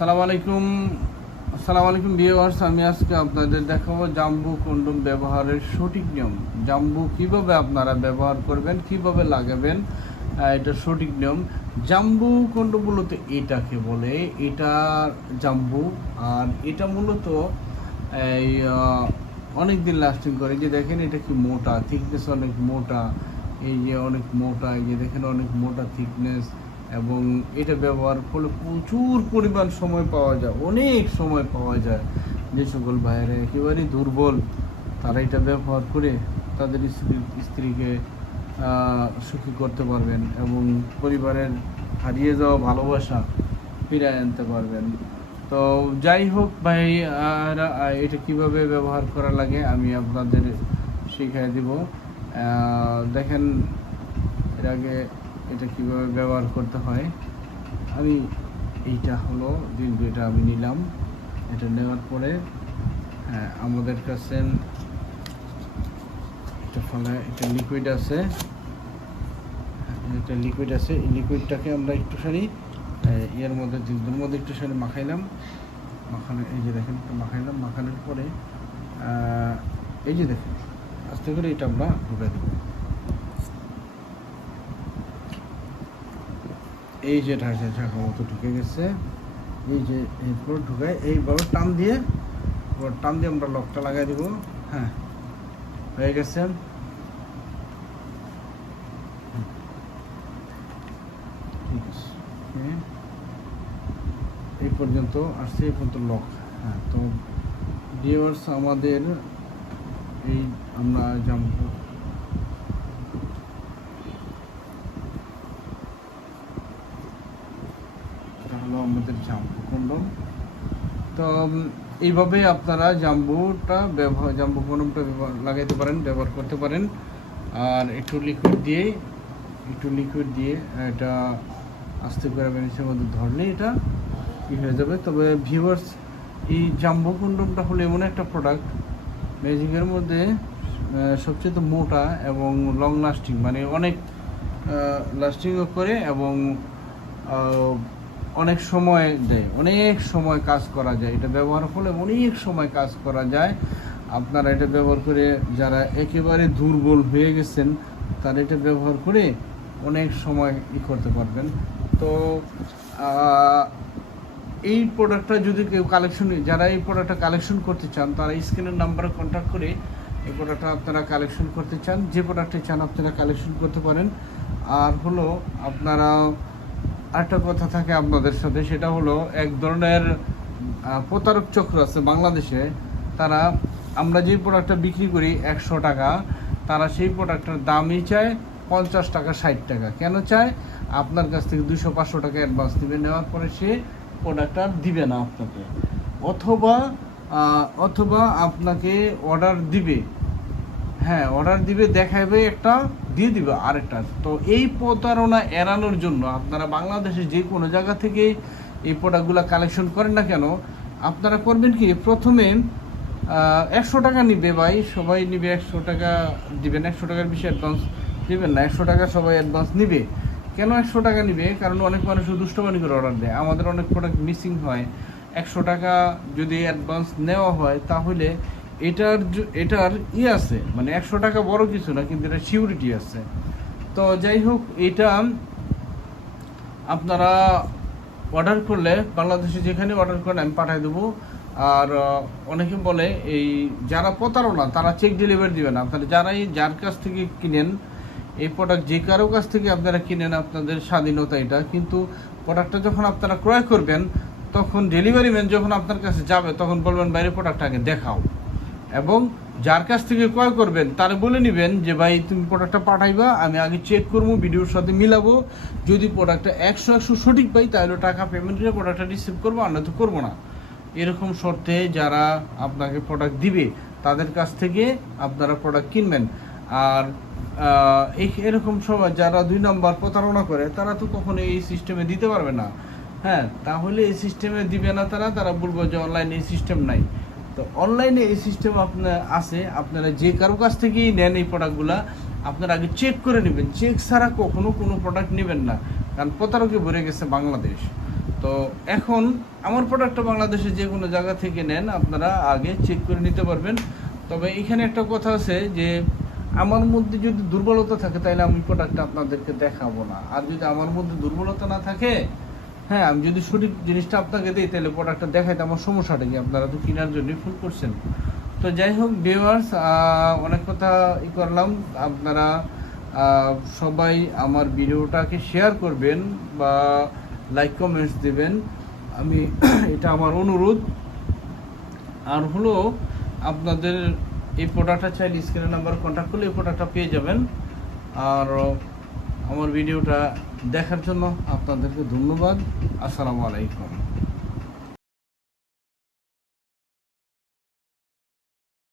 আসসালামু আলাইকুম। আসসালামু আলাইকুম ভিউয়ার্স আমি আজকে আপনাদের দেখাবো জাম্বু কন্ডম ব্যবহারের সঠিক নিয়ম। জাম্বু কীভাবে আপনারা ব্যবহার করবেন, কীভাবে লাগাবেন এটা সঠিক নিয়ম। জাম্বু কন্ডম মূলত এটাকে বলে, এটা জাম্বু, আর এটা মূলত, এই অনেক দিন লাস্টিং করে। যে দেখেন, এটা কি মোটা থিকনেস অনেক মোটা, এই যে অনেক মোটা, এই যে দেখেন, অনেক মোটা থিকনেস এবং এটা ব্যবহার করলে প্রচুর পরিমাণ সময় পাওয়া যায়, অনেক সময় পাওয়া যায়। যে সকল বাইরে একেবারেই দুর্বল, তারা এটা ব্যবহার করে তাদের স্ত্রী, স্ত্রীকে সুখী করতে পারবেন এবং পরিবারের হারিয়ে যাওয়া ভালোবাসা ফিরে আনতে পারবেন। তো যাই হোক ভাই এটা কীভাবে ব্যবহার করা লাগে আমি আপনাদের শিখিয়ে দিব। দেখেন, এর আগে এটা কীভাবে ব্যবহার করতে হয়? আমি এইটা হলো দিন দুইটা আমি নিলাম। এটা নেওয়ার পরে হ্যাঁ আমাদের কাছে এটা ফলে এটা লিকুইড আছে। এটা লিকুইড আছে। এই লিকুইডটাকে আমরা একটুখানি এর মধ্যে দুধের মধ্যে একটুখানি মাখাইলাম। মাখানো, এই যে দেখেন একটু মাখাইলাম। মাখানোর পরে এই যে দেখেন, আস্তে করে এটা আমরা ঢুকে দেবো। এই যে ঢাকা ঢাকা মতো ঢুকে গেছে। এই যে এরপর ঢুকায় এইভাবে টান দিয়ে এবার টান দিয়ে আমরা লকটা লাগাই দেবো। হ্যাঁ হয়ে গেছে। ঠিক আছে। হ্যাঁ। এই পর্যন্ত আসছে, এই পর্যন্ত লক হ্যাঁ তো ভিউয়ার্স আমাদের এই আমরা জাম্প এটা আমাদের জাম্বু কন্ডম তো এইভাবে আপনারা জাম্বুটা ব্যবহার জাম্বু কন্ডমটা ব্যবহার লাগাইতে পারেন, ব্যবহার করতে পারেন। আর একটু লিকুইড দিয়ে, একটু লিকুইড দিয়ে এটা আস্তে করে বেনিসের মধ্যে ধরলে এটা কি হয়ে যাবে। তবে ভিউয়ার্স এই জাম্বু কন্ডমটা হলো এমন একটা প্রোডাক্ট ম্যাজিকের মধ্যে সবচেয়ে তো মোটা এবং লং লাস্টিং মানে অনেক লাস্টিংও করে এবং অনেক সময় দেয়, অনেক সময় কাজ করা যায়। এটা ব্যবহার করলে অনেক সময় কাজ করা যায়। আপনারা এটা ব্যবহার করে যারা একেবারে দুর্বল হয়ে গেছেন, তারা এটা ব্যবহার করে অনেক সময় ই করতে পারবেন। তো এই প্রোডাক্টটা যদি কেউ কালেকশন যারা এই প্রোডাক্টটা কালেকশন করতে চান, তারা স্ক্রিনের নাম্বারে কন্ট্যাক্ট করে এই প্রোডাক্টটা আপনারা কালেকশন করতে চান। যে প্রোডাক্টে চান, আপনারা কালেকশন করতে পারেন। আর হলো, আপনারা আরেকটা কথা থাকে আপনাদের সাথে, সেটা হলো এক ধরনের প্রতারক চক্র আছে বাংলাদেশে। তারা, আমরা যে প্রোডাক্টটা বিক্রি করি একশো টাকা, তারা সেই প্রোডাক্টের দামই চায় পঞ্চাশ টাকা, ষাট টাকা। কেন চায়? আপনার কাছ থেকে দুশো, পাঁচশো টাকা অ্যাডভান্স দিবে নেওয়ার পরে সে প্রোডাক্টটা দিবে না আপনাকে। অথবা অথবা আপনাকে অর্ডার দিবে। হ্যাঁ অর্ডার দিবে দেখাবে একটা দিয়ে দিবে আরেকটা। তো এই প্রতারণা এড়ানোর জন্য আপনারা বাংলাদেশে যে কোনো জায়গা থেকে এই প্রোডাক্টগুলো কালেকশন করেন না কেন, আপনারা করবেন কি? প্রথমে একশো টাকা নিবে ভাই, সবাই নিবে একশো টাকা দিবেন। একশো টাকার বেশি অ্যাডভান্স দিবেন না, একশো টাকা সবাই অ্যাডভান্স নিবে। কেন একশো টাকা নিবে? কারণ অনেক মানুষ দুষ্টমানি করে অর্ডার দেয়। আমাদের অনেক প্রোডাক্ট মিসিং হয়। একশো টাকা যদি অ্যাডভান্স নেওয়া হয়, তাহলে এটার এটার ই আছে মানে একশো টাকা বড় কিছু না, কিন্তু এটা সিউরিটি আছে। তো যাই হোক, এটা আপনারা অর্ডার করলে, বাংলাদেশে যেখানে অর্ডার করেন, আমি পাঠিয়ে দেবো। আর অনেকে বলে, এই যারা প্রতারণা, তারা চেক ডেলিভারি দিবেন আপনারা যারাই যার কাছ থেকে কিনেন, এই প্রোডাক্ট যে কারও কাছ থেকে আপনারা কিনেন, আপনাদের স্বাধীনতা এটা। কিন্তু প্রোডাক্টটা যখন আপনারা ক্রয় করবেন, তখন ডেলিভারি ম্যান যখন আপনার কাছে যাবে, তখন বলবেন বাইরে প্রোডাক্টটা আগে দেখাও। এবং যার কাছ থেকে ক্রয় করবেন, তারে বলে নেবেন যে, ভাই, তুমি প্রোডাক্টটা পাঠাইবা, আমি আগে চেক করব, ভিডিওর সাথে মিলাবো। যদি প্রোডাক্টটা একশো একশো সঠিক পাই, তাহলে টাকা পেমেন্ট করে প্রোডাক্টটা রিসিভ করব, আর তো করব না। এরকম শর্তে যারা আপনাকে প্রোডাক্ট দিবে, তাদের কাছ থেকে আপনারা প্রোডাক্ট কিনবেন। আর এরকম সময় যারা দুই নম্বর প্রতারণা করে, তারা তো কখনো এই সিস্টেমে দিতে পারবে না। হ্যাঁ তাহলে এই সিস্টেমে দিবে না তারা তারা বলব যে, অনলাইনে এই সিস্টেম নাই। তো অনলাইনে এই সিস্টেম আপনার আছে, আপনারা যে কারও কাছ থেকেই নেন এই প্রোডাক্টগুলা আপনারা আগে চেক করে নেবেন। চেক ছাড়া কখনো কোনো প্রোডাক্ট নেবেন না, কারণ প্রতারকে ভরে গেছে বাংলাদেশ। তো এখন আমার প্রোডাক্টটা বাংলাদেশে যে কোনো জায়গা থেকে নেন, আপনারা আগে চেক করে নিতে পারবেন। তবে এখানে একটা কথা আছে যে, আমার মধ্যে যদি দুর্বলতা থাকে, তাহলে আমি প্রোডাক্টটা আপনাদেরকে দেখাবো না। আর যদি আমার মধ্যে দুর্বলতা না থাকে হ্যাঁ আমি যদি সঠিক জিনিসটা আপনাকে দিই, তাহলে প্রোডাক্টটা দেখাইতে আমার সমস্যাটা কি? আপনারা তো কেনার জন্যই ফোন করছেন। তো যাই হোক ভিউয়ার্স অনেক কথা ই করলাম। আপনারা সবাই আমার ভিডিওটাকে শেয়ার করবেন বা লাইক কমেন্টস দেবেন। আমি এটা আমার অনুরোধ। আর হলো, আপনাদের এই প্রোডাক্টটা চাইলে স্ক্রিনের নাম্বার কন্ট্যাক্ট করলে এই প্রোডাক্টটা পেয়ে যাবেন। আর আমার ভিডিওটা দেখার জন্য আপনাদেরকে ধন্যবাদ। আসসালামু আলাইকুম।